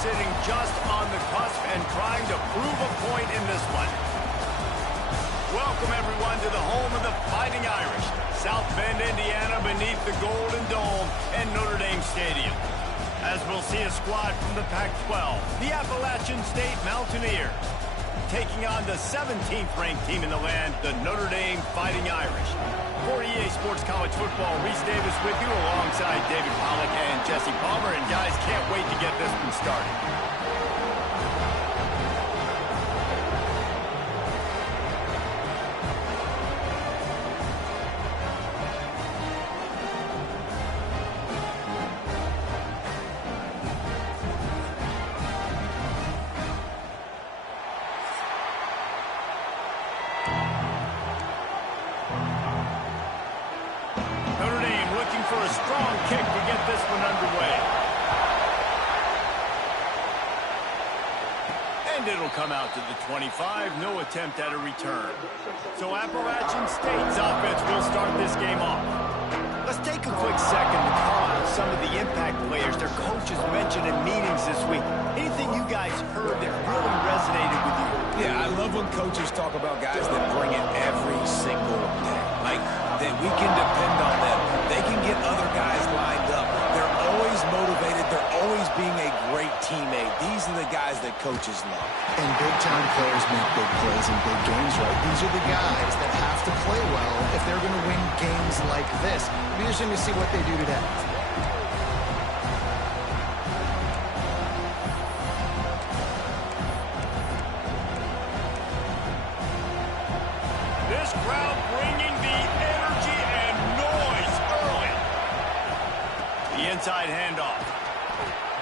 sitting just on the cusp and trying to prove a point in this one. Welcome, everyone, to the home of the Fighting Irish, South Bend, Indiana, beneath the Golden Dome and Notre Dame Stadium. As we'll see a squad from the Pac-12, the Appalachian State Mountaineers, taking on the 17th-ranked team in the land, the Notre Dame Fighting Irish. For EA Sports College Football, Reese Davis with you alongside David Pollack and Jesse Palmer. And guys, can't wait to get this one started. For a strong kick to get this one underway. And it'll come out to the 25. No attempt at a return. So Appalachian State's offense will start this game off. Let's take a quick second to call out some of the impact players their coaches mentioned in meetings this week. Anything you guys heard that really resonated with you? Yeah, I love when coaches talk about guys that bring it every single day. Like, that we can depend on them. They can get other guys lined up. They're always motivated. They're always being a great teammate. These are the guys that coaches love. And big-time players make big plays in big games, right? These are the guys that have to play well if they're going to win games like this. It'll be interesting to see what they do today. This crowd bringing the energy and noise early. The inside handoff.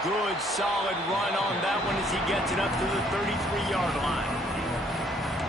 Good, solid run on that one as he gets it up to the 33-yard line.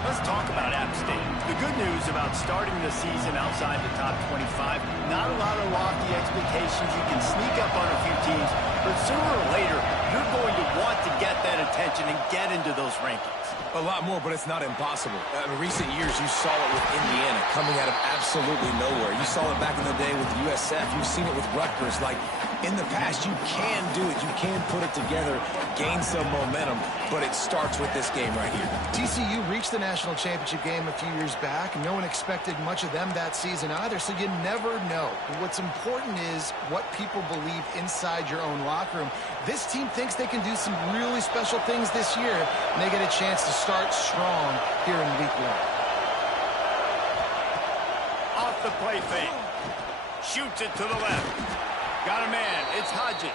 Let's talk about App State. The good news about starting the season outside the top 25, not a lot of lofty expectations. You can sneak up on a few teams, but sooner or later, you're going to want to get that attention and get into those rankings. A lot more, but it's not impossible. In recent years, you saw it with Indiana coming out of absolutely nowhere. You saw it back in the day with USF. You've seen it with Rutgers. Like, in the past, you can do it. You can put it together, gain some momentum, but it starts with this game right here. TCU reached the national championship game a few years back. No one expected much of them that season either, so you never know. What's important is what people believe inside your own locker room. This team thinks they can do some really special things this year, and they get a chance to start strong here in week 1. Off the play fake. Shoots it to the left. Got a man. It's Hodges.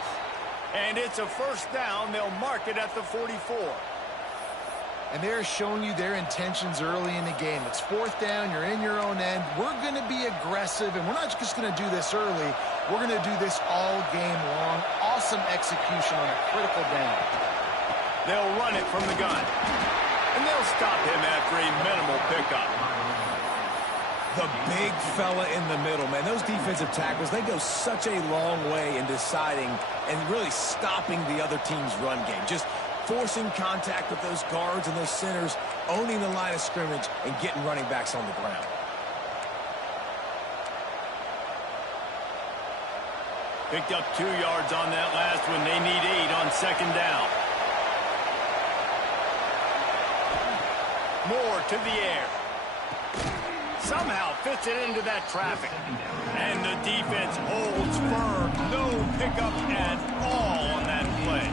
And it's a first down. They'll mark it at the 44. And they're showing you their intentions early in the game. It's 4th down. You're in your own end. We're going to be aggressive, and we're not just going to do this early. We're going to do this all game long. Awesome execution on a critical down. They'll run it from the gun. And they'll stop him after a minimal pickup. The big fella in the middle, man. Those defensive tackles, they go such a long way in deciding and really stopping the other team's run game. Just forcing contact with those guards and those centers, owning the line of scrimmage, and getting running backs on the ground. Picked up 2 yards on that last one. They need 8 on 2nd down. Moore to the air. Somehow fits it into that traffic. And the defense holds firm. No pickup at all on that play.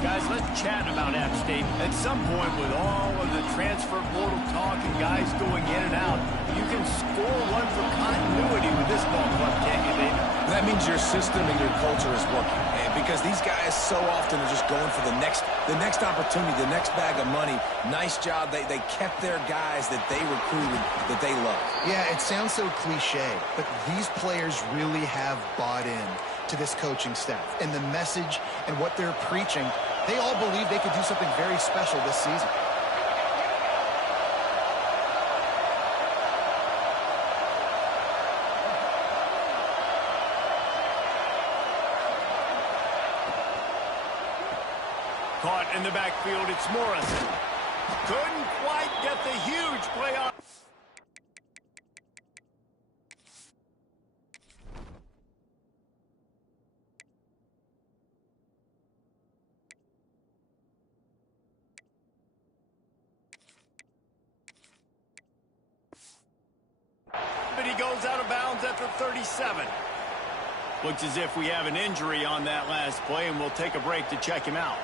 Guys, let's chat about App State. At some point, with all of the transfer portal talk and guys going in and out, you can score one for continuity with this ball club, can't you, David? That means your system and your culture is working. Because these guys so often are just going for the next opportunity, the next bag of money. Nice job. They kept their guys that they recruited, that they love. Yeah, it sounds so cliche, but these players really have bought in to this coaching staff and the message and what they're preaching. They all believe they could do something very special this season. Caught in the backfield, it's Morrison. Couldn't quite get the huge play on. goes out of bounds at the 37. Looks as if we have an injury on that last play, and we'll take a break to check him out.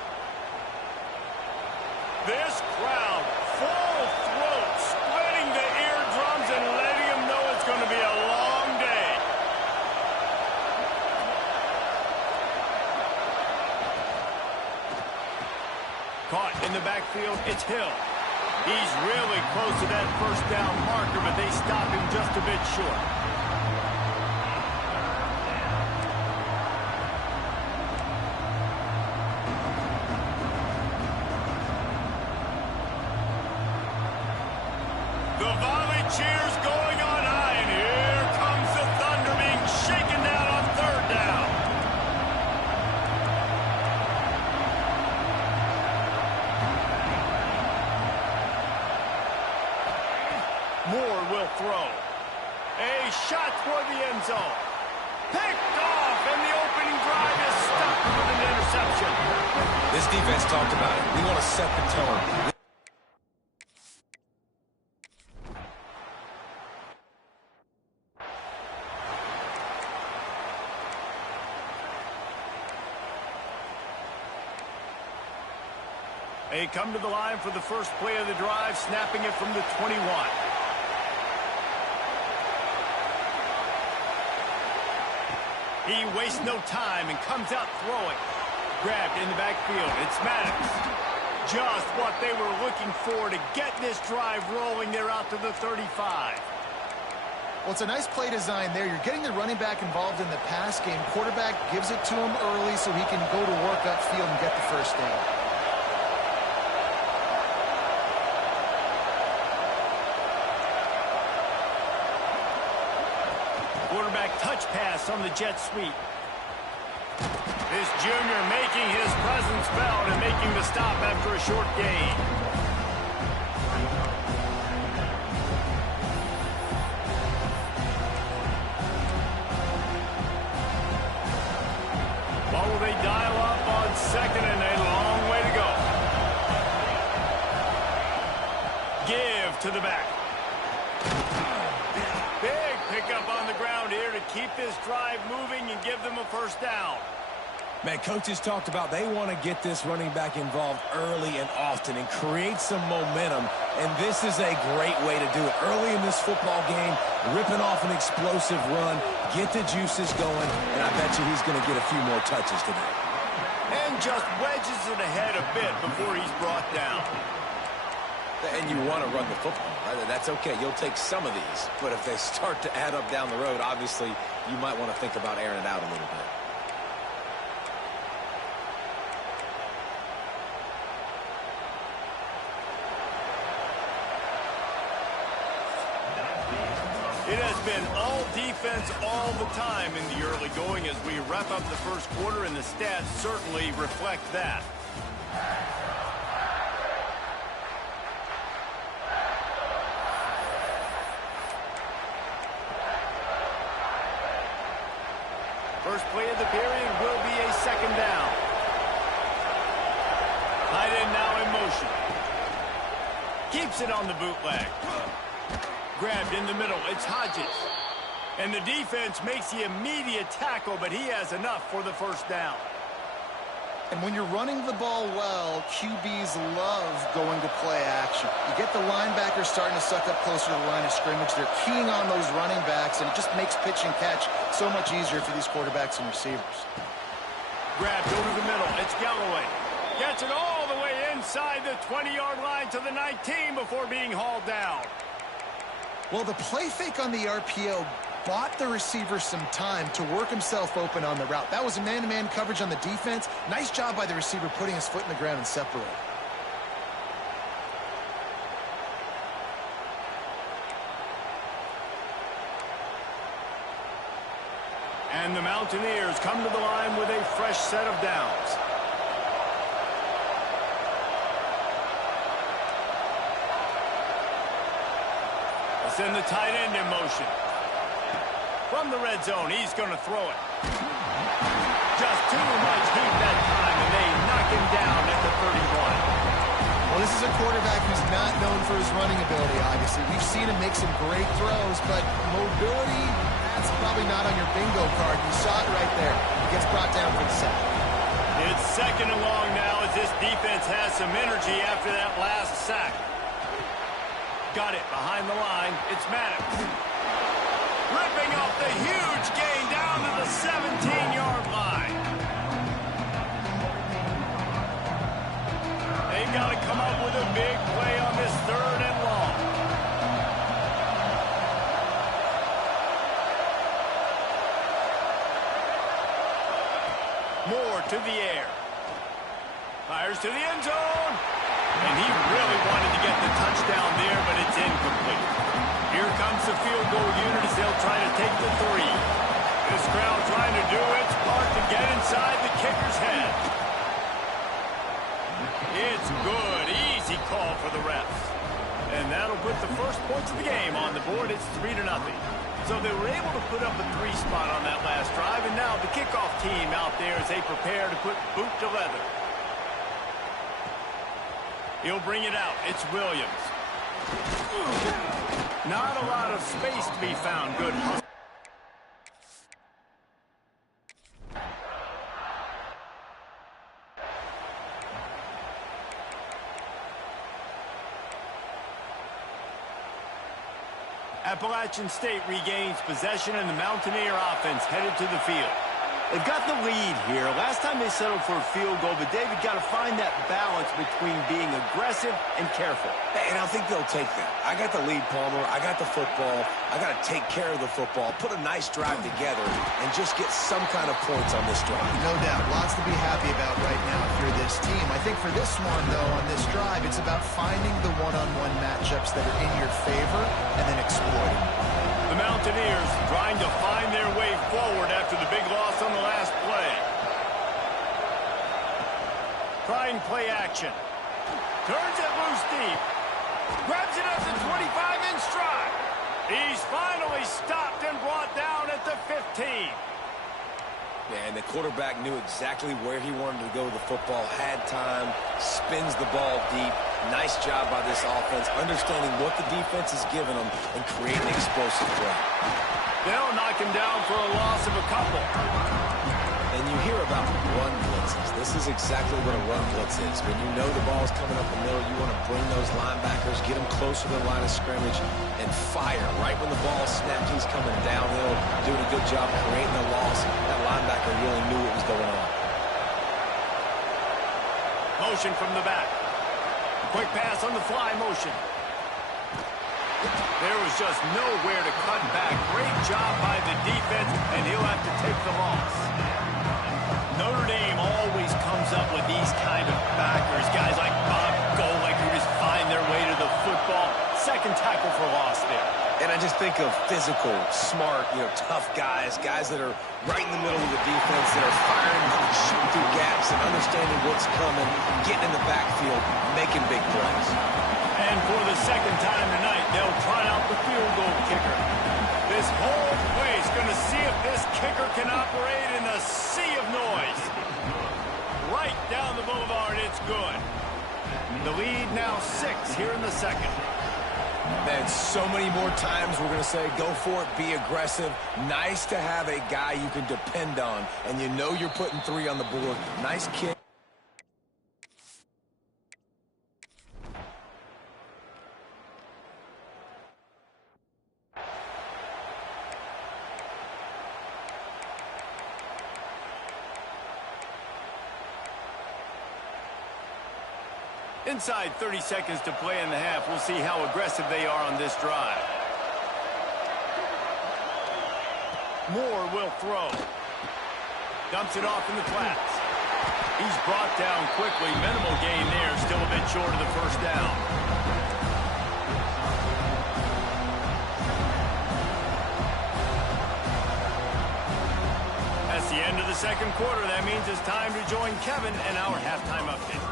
This crowd, full throat, splitting the eardrums and letting them know it's going to be a long day. Caught in the backfield, it's Hill. He's really close to that first down marker, but they stop him just a bit short. The volley cheers going on high, and here comes the Thunder being shaken down on third down. Moore will throw. A shot toward the end zone. Picked off, and the opening drive is stopped with an interception. This defense talked about it. We want to set the tone. They come to the line for the first play of the drive, snapping it from the 21. He wastes no time and comes out throwing. Grabbed in the backfield. It's Maddox. Just what they were looking for to get this drive rolling. They're out to the 35. Well, it's a nice play design there. You're getting the running back involved in the pass game. Quarterback gives it to him early so he can go to work upfield and get the first down. Quarterback touch pass on the jet sweep. This junior making his presence felt and making the stop after a short gain. What will they dial up on second and a long way to go? Give to the back. Big pickup on the ground here to keep this drive moving and give them a first down. Man, coaches talked about they want to get this running back involved early and often and create some momentum, and this is a great way to do it. Early in this football game, ripping off an explosive run, get the juices going, and I bet you he's going to get a few more touches today. And just wedges it ahead a bit before he's brought down. And you want to run the football, right? That's okay. You'll take some of these. But if they start to add up down the road, obviously, you might want to think about airing it out a little bit. It has been all defense all the time in the early going as we wrap up the first quarter, and the stats certainly reflect that. First play of the period will be a second down. Tight end now in motion. Keeps it on the bootleg. Grabbed in the middle. It's Hodges. And the defense makes the immediate tackle, but he has enough for the first down. And when you're running the ball well, QBs love going to play action. You get the linebackers starting to suck up closer to the line of scrimmage. They're keying on those running backs, and it just makes pitch and catch so much easier for these quarterbacks and receivers. Grabbed over the middle. It's Galloway. Gets it all the way inside the 20-yard line to the 19 before being hauled down. Well, the play fake on the RPO bought the receiver some time to work himself open on the route. That was a man-to-man coverage on the defense. Nice job by the receiver putting his foot in the ground and separating. And the Mountaineers come to the line with a fresh set of downs. Send the tight end in motion. From the red zone, he's going to throw it. Just too much heat that time, and they knock him down at the 31. Well, this is a quarterback who's not known for his running ability, obviously. We've seen him make some great throws, but mobility, that's probably not on your bingo card. You saw it right there. He gets brought down for the sack. It's second and long now as this defense has some energy after that last sack. Got it behind the line. It's Maddox. Ripping off the huge gain down to the 17-yard line. They've got to come up with a big play on this third and long. Moore to the air. Fires to the end zone. And he really wanted to get the touchdown there, but it's incomplete. Here comes the field goal unit as they'll try to take the 3. This crowd trying to do its part to get inside the kicker's head. It's good. Easy call for the refs. And that'll put the first points of the game on the board. It's 3-0. So they were able to put up a 3 spot on that last drive, and now the kickoff team out there as they prepare to put boot to leather. He'll bring it out. It's Williams. Not a lot of space to be found. Good hustle. Appalachian State regains possession, and the Mountaineer offense headed to the field. They've got the lead here. Last time they settled for a field goal, but David got to find that balance between being aggressive and careful. And I think they'll take that. I got the lead, Palmer. I got the football. I got to take care of the football, put a nice drive together, and just get some kind of points on this drive. No doubt. Lots to be happy about right now if you're this team. I think for this one, though, on this drive, it's about finding the one-on-one matchups that are in your favor and then exploiting. The Mountaineers trying to find their way forward after the big loss on the last play. Trying play action. Turns it loose deep. Grabs it at the 25 in stride. He's finally stopped and brought down at the 15. And the quarterback knew exactly where he wanted to go with the football, had time, spins the ball deep. Nice job by this offense, understanding what the defense is giving them and creating explosive play. They'll knock him down for a loss of a couple. And you hear about run blitzes. This is exactly what a run blitz is. When you know the ball's coming up the middle, you want to bring those linebackers, get them closer to the line of scrimmage, and fire. Right when the ball snapped, he's coming downhill, doing a good job creating a loss. That linebacker really knew what was going on. Motion from the back. Quick pass on the fly motion. There was just nowhere to cut back. Great job by the defense, and he'll have to take the loss. Notre Dame always comes up with these kind of backers. Guys like Bob Golick who just find their way to the football. Second tackle for loss there. And I just think of physical, smart, tough guys that are right in the middle of the defense, that are firing, shooting through gaps and understanding what's coming, getting in the backfield, making big plays. And for the second time tonight, they'll try out the field goal kicker. This whole place going to see if this kicker can operate in a sea of noise. Right down the boulevard, it's good. The lead now 6 here in the second. Man, so many more times we're going to say, go for it, be aggressive. Nice to have a guy you can depend on, and you know you're putting 3 on the board. Nice kick. Inside 30 seconds to play in the half. We'll see how aggressive they are on this drive. Moore will throw. Dumps it off in the flats. He's brought down quickly. Minimal gain there. Still a bit short of the first down. That's the end of the second quarter. That means it's time to join Kevin and our halftime update.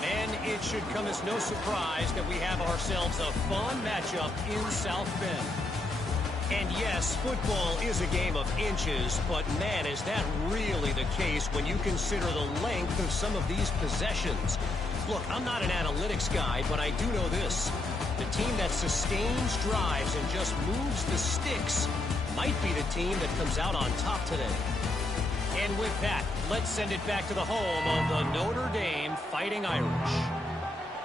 And it should come as no surprise that we have ourselves a fun matchup in South Bend. And yes, football is a game of inches, but man, is that really the case when you consider the length of some of these possessions. Look, I'm not an analytics guy, but I do know this. The team that sustains drives and just moves the sticks might be the team that comes out on top today. And with that, let's send it back to the home of the Notre Dame Fighting Irish.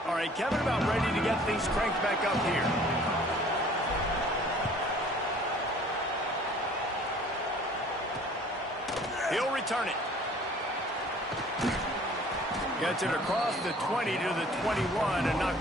All right, Kevin, about ready to get things cranked back up here. He'll return it. Gets it across the 20 to the 21 and not...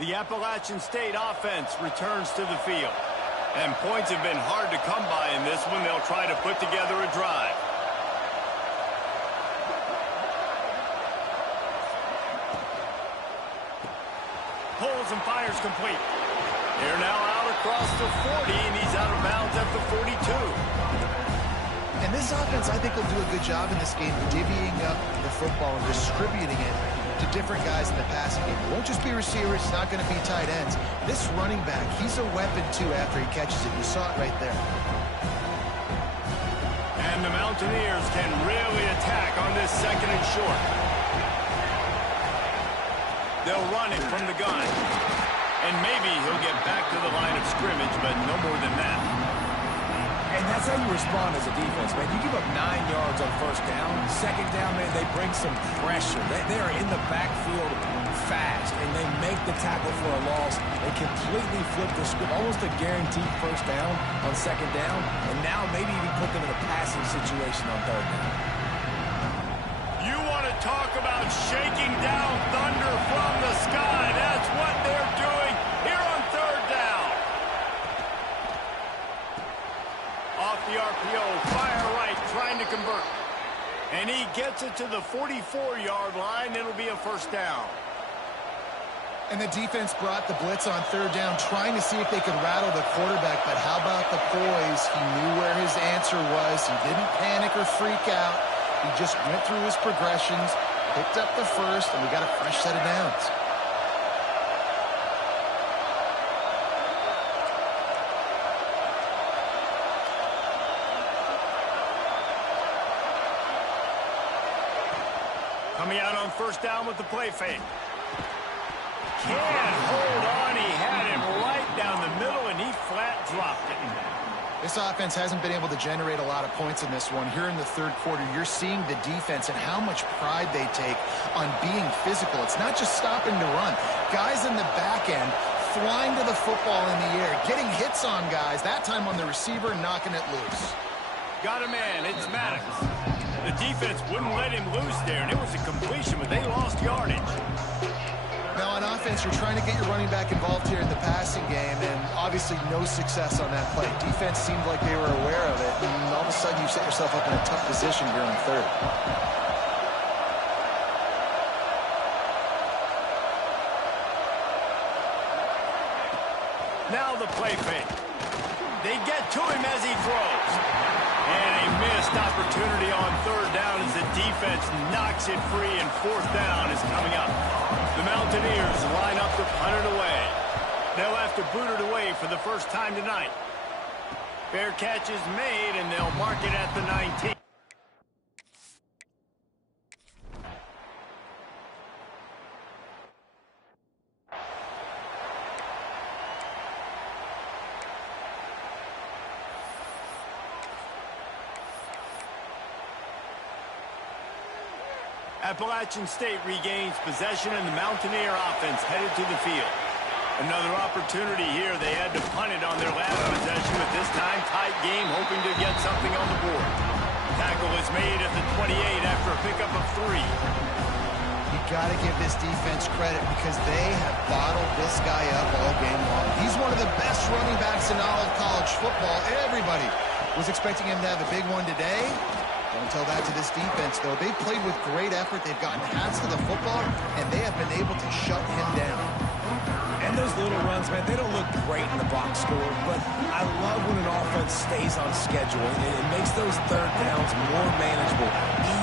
The Appalachian State offense returns to the field. And points have been hard to come by in this one. They'll try to put together a drive. Pulls and fires complete. They're now out across the 40, and he's out of bounds at the 42. And this offense, I think, will do a good job in this game divvying up the football and distributing it to different guys in the passing game. It won't just be receivers. It's not going to be tight ends. This running back, he's a weapon, too, after he catches it. You saw it right there. And the Mountaineers can really attack on this second and short. They'll run it from the gun. And maybe he'll get back to the line of scrimmage, but no more than that. And that's how you respond as a defense, man. You give up 9 yards on first down. Second down, man, they bring some pressure. They are in the backfield fast, and they make the tackle for a loss. They completely flip the script, almost a guaranteed first down on second down, and now maybe even put them in a passing situation on third down. You want to talk about shaking down thunder from the sky. That's what they're doing here on third down. Off the RPO, fire right, trying to convert. And he gets it to the 44-yard line. It'll be a first down. And the defense brought the blitz on third down, trying to see if they could rattle the quarterback. But how about the poise? He knew where his answer was. He didn't panic or freak out. He just went through his progressions, picked up the first, and we got a fresh set of downs. Coming out on first down with the play fake. Can't hold on. He had it right down the middle, and he flat dropped it. This offense hasn't been able to generate a lot of points in this one. Here in the third quarter, you're seeing the defense and how much pride they take on being physical. It's not just stopping to run. Guys in the back end flying to the football in the air, getting hits on guys, that time on the receiver, knocking it loose. Got a man. It's Maddox. The defense wouldn't let him loose there, and it was a completion, but they lost yardage. Now, on offense, you're trying to get your running back involved here in the passing game, and obviously no success on that play. Defense seemed like they were aware of it, and all of a sudden you set yourself up in a tough position here on third. Now the play fake. They get to him as he throws. And a missed opportunity on third down as the defense knocks it free, and fourth down is coming up. The Mountaineers line up to punt it away. They'll have to boot it away for the first time tonight. Fair catch is made, and they'll mark it at the 19. Appalachian State regains possession, and the Mountaineer offense headed to the field. Another opportunity here. They had to punt it on their last possession, but this time tight game, hoping to get something on the board. Tackle is made at the 28 after a pickup of 3. You got to give this defense credit because they have bottled this guy up all game long. He's one of the best running backs in all of college football. Everybody was expecting him to have a big one today. Don't tell that to this defense, though. They played with great effort. They've gotten hats to the football, and they have been able to shut him down. And those little runs, man, they don't look great in the box score, but I love when an offense stays on schedule. It makes those third downs more manageable,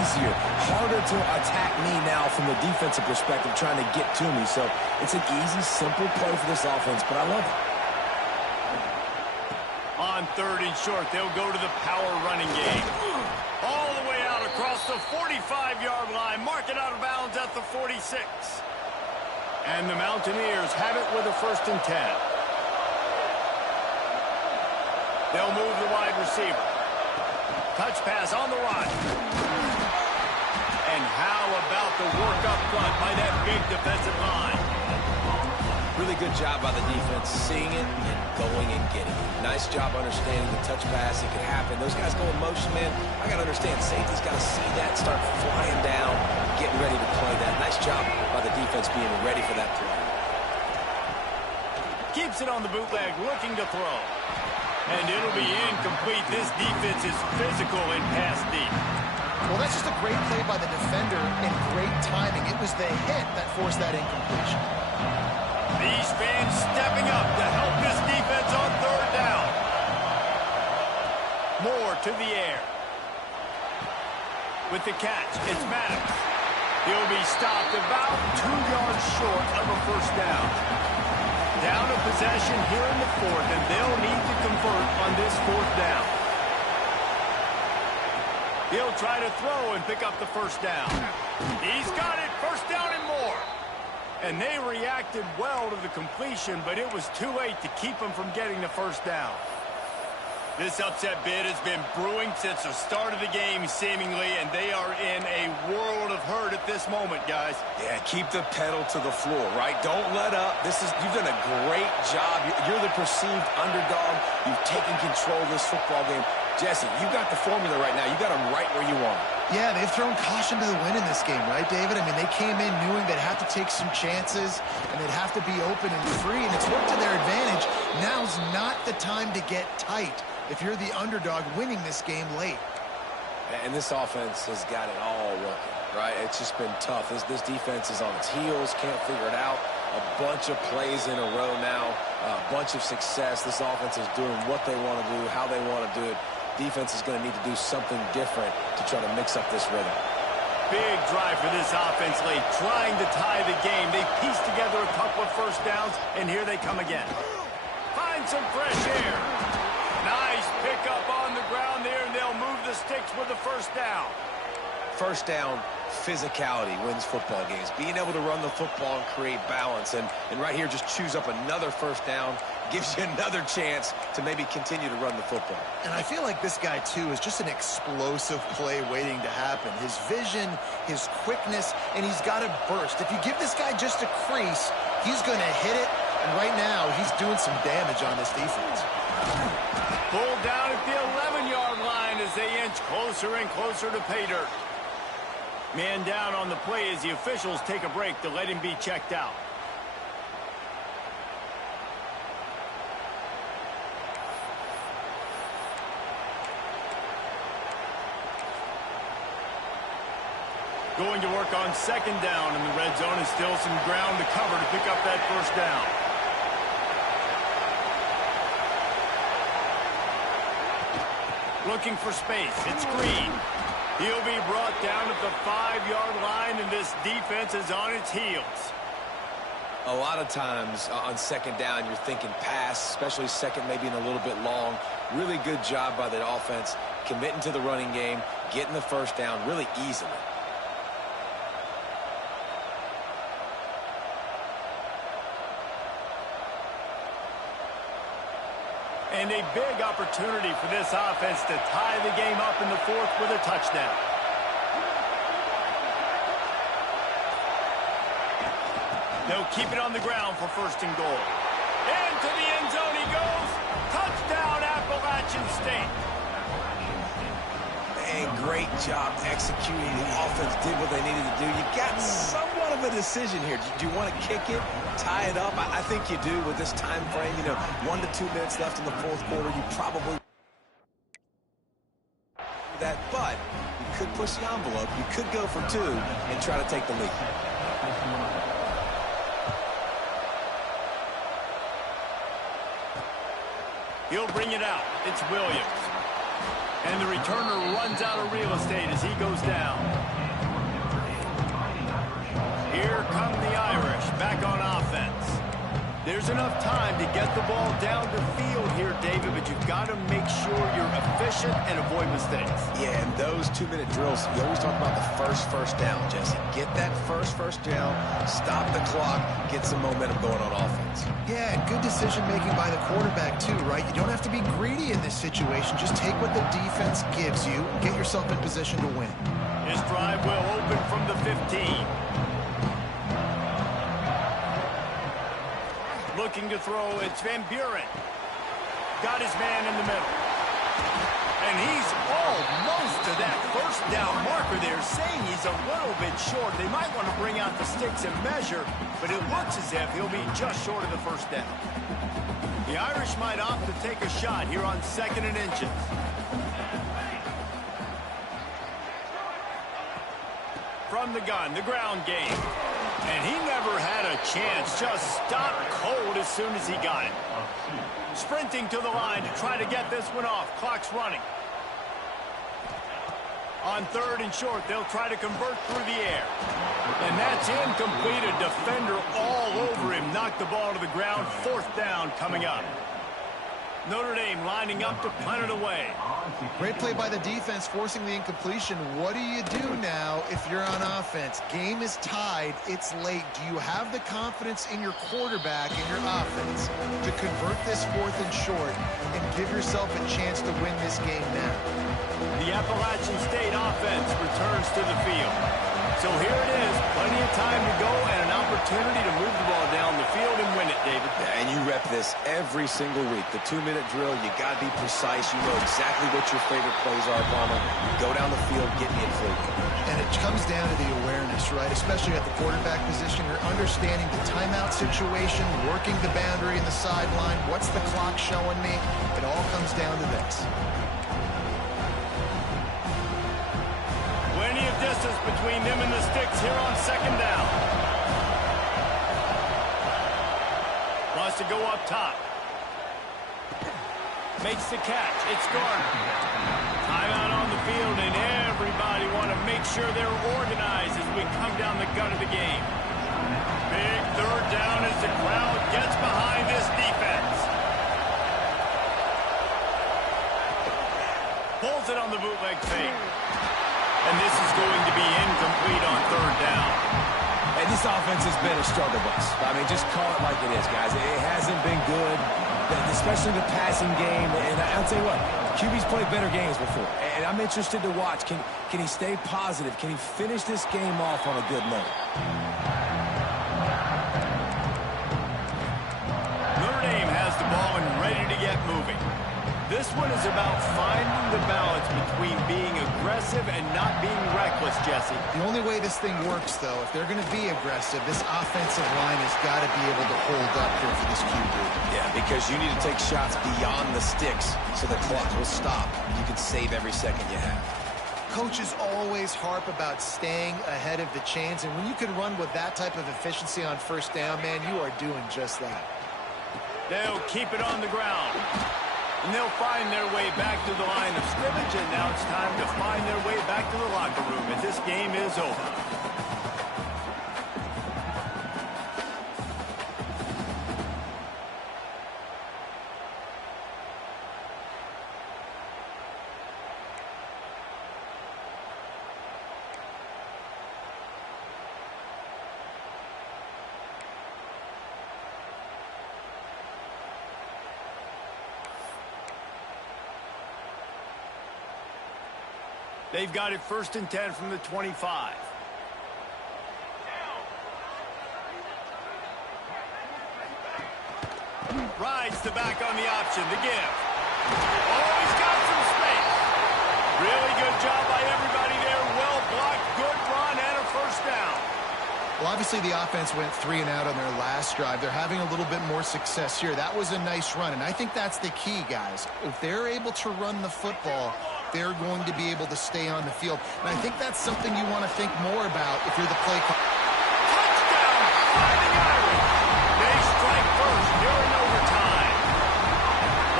easier, harder to attack me now from the defensive perspective, trying to get to me. So it's an easy, simple play for this offense, but I love it. third and short. They'll go to the power running game. All the way out across the 45-yard line. Mark it out of bounds at the 46. And the Mountaineers have it with a 1st and 10. They'll move the wide receiver. Touch pass on the run. And how about the work up front by that big defensive line? Really good job by the defense, seeing it and going and getting it. Nice job understanding the touch pass. It can happen. Those guys go in motion, man. I got to understand, safety's got to see that, start flying down, getting ready to play that. Nice job by the defense being ready for that play. Keeps it on the bootleg, looking to throw. And it'll be incomplete. This defense is physical and pass deep. Well, that's just a great play by the defender and great timing. It was the hit that forced that incompletion. These fans stepping up to help this defense on 3rd down. Moore to the air. With the catch, it's Maddox. He'll be stopped about 2 yards short of a 1st down. Down a possession here in the 4th, and they'll need to convert on this 4th down. He'll try to throw and pick up the 1st down. He's got it, 1st down and more. And they reacted well to the completion, but it was too late to keep them from getting the 1st down. This upset bid has been brewing since the start of the game, seemingly, and they are in a world of hurt at this moment, guys. Yeah, keep the pedal to the floor, right? Don't let up. You've done a great job. You're the perceived underdog. You've taken control of this football game. Jesse, you got the formula right now. You got them right where you want. Yeah, they've thrown caution to the wind in this game, right, David? I mean, they came in knowing they'd have to take some chances, and they'd have to be open and free, and it's worked to their advantage. Now's not the time to get tight if you're the underdog winning this game late. And this offense has got it all working, right? It's just been tough. This defense is on its heels, can't figure it out. A bunch of plays in a row now, a bunch of success. This offense is doing what they want to do, how they want to do it. Defense is going to need to do something different to try to mix up this rhythm. Big drive for this offense late, trying to tie the game. They pieced together a couple of 1st downs, and here they come again. Find some fresh air. Nice pickup on the ground there, and they'll move the sticks with the 1st down. 1st down, physicality wins football games. Being able to run the football and create balance. And right here, just choose up another 1st down. Gives you another chance to maybe continue to run the football. And I feel like this guy, too, is just an explosive play waiting to happen. His vision, his quickness, and he's got to burst. If you give this guy just a crease, he's going to hit it. And right now, he's doing some damage on this defense. Pulled down at the 11-yard line as they inch closer and closer to pay dirt. Man down on the play as the officials take a break to let him be checked out. Going to work on 2nd down in the red zone, and still some ground to cover to pick up that 1st down. Looking for space. It's Green. He'll be brought down at the 5-yard line, and this defense is on its heels. A lot of times on 2nd down, you're thinking pass, especially 2nd, maybe in a little bit long. Really good job by the offense, committing to the running game, getting the 1st down really easily. And a big opportunity for this offense to tie the game up in the 4th with a touchdown. They'll keep it on the ground for 1st and goal. Into the end zone he goes. Touchdown, Appalachian State. Man, great job executing. The offense did what they needed to do. You got somewhat of a decision here. Do you want to kick it, tie it up? I think you do with this time frame. 1 to 2 minutes left in the 4th quarter. You probably that, but you could push the envelope. You could go for 2 and try to take the lead. He'll bring it out. It's Williams. And the returner runs out of real estate as he goes down. Here come the Irish back on offense. There's Just enough time to get the ball down the field here, David, but you've got to make sure you're efficient and avoid mistakes. Yeah, and those 2-minute drills, you always talk about the first down, Jesse. Get that first down, stop the clock, get some momentum going on offense. Yeah, and good decision-making by the quarterback, too, right? You don't have to be greedy in this situation. Just take what the defense gives you and get yourself in position to win. His drive will open from the 15. Looking to throw, it's Van Buren. Got his man in the middle. And he's almost to that first down marker there, saying he's a little bit short. They might want to bring out the sticks and measure, but it looks as if he'll be just short of the first down. The Irish might opt to take a shot here on 2nd and inches. From the gun, the ground game. And he never had a chance, just stopped cold as soon as he got it. Sprinting to the line to try to get this one off. Clock's running. On 3rd and short, they'll try to convert through the air. And that's incomplete. A defender all over him. Knocked the ball to the ground. 4th down coming up. Notre Dame lining up to punt it away. Great play by the defense, forcing the incompletion. What do you do now if you're on offense? Game is tied. It's late. Do you have the confidence in your quarterback and your offense to convert this 4th and short and give yourself a chance to win this game now? The Appalachian State offense returns to the field. So here it is. Plenty of time to go and an opportunity to move the ball down the field and win it, David. Yeah, and you rep this every single week. The 2-minute drill, you got to be precise. You know exactly what your favorite plays are, Palmer. You go down the field, get me in fluid. And it comes down to the awareness, right? Especially at the quarterback position. You're understanding the timeout situation, working the boundary and the sideline. What's the clock showing me? It all comes down to this. Plenty of distance between them and the sticks here on 2nd down. Wants to go up top. Makes the catch. It's Gardner. Timeout on the field, and everybody want to make sure they're organized as we come down the gut of the game. Big 3rd down as the crowd gets behind this defense. Pulls it on the bootleg fake. And this is going to be incomplete on 3rd down. And this offense has been a struggle bus. I mean, just call it like it is, guys. It hasn't been good, especially the passing game. And I'll tell you what, QB's played better games before. And I'm interested to watch. Can he stay positive? Can he finish this game off on a good note? Notre Dame has the ball and ready to get moving. This one is about finding the balance between being aggressive and not being reckless, Jesse. The only way this thing works, though, if they're going to be aggressive, this offensive line has got to be able to hold up here for this QB. Yeah, because you need to take shots beyond the sticks so the clock will stop. You can save every second you have. Coaches always harp about staying ahead of the chains, and when you can run with that type of efficiency on 1st down, man, you are doing just that. They'll keep it on the ground. And they'll find their way back to the line of scrimmage, and now it's time to find their way back to the locker room as this game is over. They've got it 1st and 10 from the 25. Rides the back on the option, the give. Oh, he's got some space. Really good job by everybody there. Well blocked, good run, and a 1st down. Well, obviously the offense went 3 and out on their last drive. They're having a little bit more success here. That was a nice run, and I think that's the key, guys. If they're able to run the football, they're going to be able to stay on the field. And I think that's something you want to think more about if you're the play call. Touchdown, Fighting Irish. They strike first during overtime.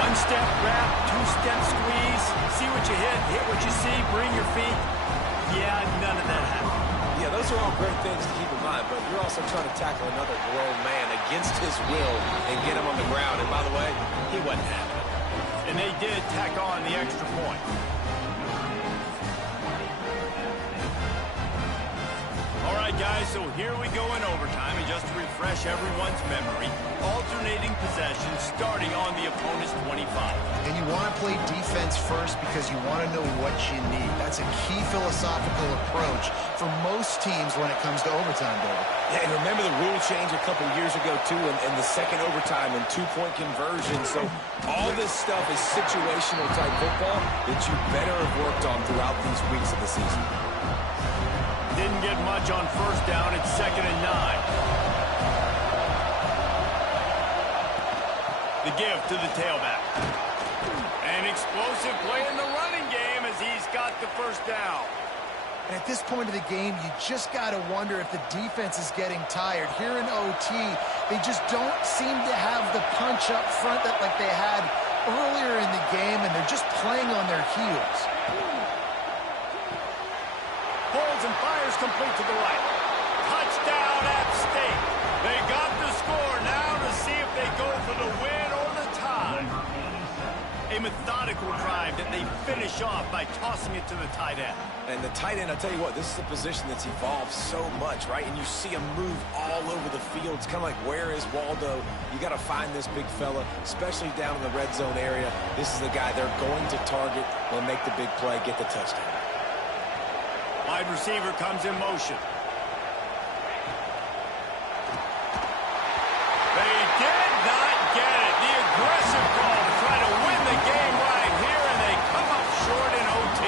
1-step grab, 2-step squeeze. See what you hit what you see, bring your feet. Yeah, none of that happened. Yeah, those are all great things to keep in mind, but you're also trying to tackle another grown man against his will and get him on the ground. And by the way, he wasn't having it. And they did tack on the extra point. All right, guys, so here we go in overtime. And just to refresh everyone's memory, alternating possession starting on the opponent's 25. And you want to play defense first because you want to know what you need. That's a key philosophical approach for most teams when it comes to overtime, David. Yeah, and remember the rule change a couple years ago, too, in the second overtime and two-point conversion. So all this stuff is situational-type football that you better have worked on throughout these weeks of the season. Didn't get much on first down. It's 2nd and 9. The give to the tailback. An explosive play in the running game as he's got the first down. And at this point of the game, you just got to wonder if the defense is getting tired. Here in OT, they just don't seem to have the punch up front that like they had earlier in the game, and they're just playing on their heels. Holds and fires complete to the right. Touchdown, App State. They got the score now to see if they go for the win or the tie. A methodical drive that they finish off by tossing it to the tight end. And the tight end, I tell you what, this is a position that's evolved so much, right? And you see him move all over the field. It's kind of like, where is Waldo? You got to find this big fella, especially down in the red zone area. This is the guy they're going to target. They'll make the big play, get the touchdown. Wide receiver comes in motion. They did not get it. The aggressive call to try to win the game right here, and they come up short in OT.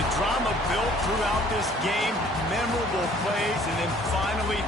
The drama built throughout this game, memorable plays, and then finally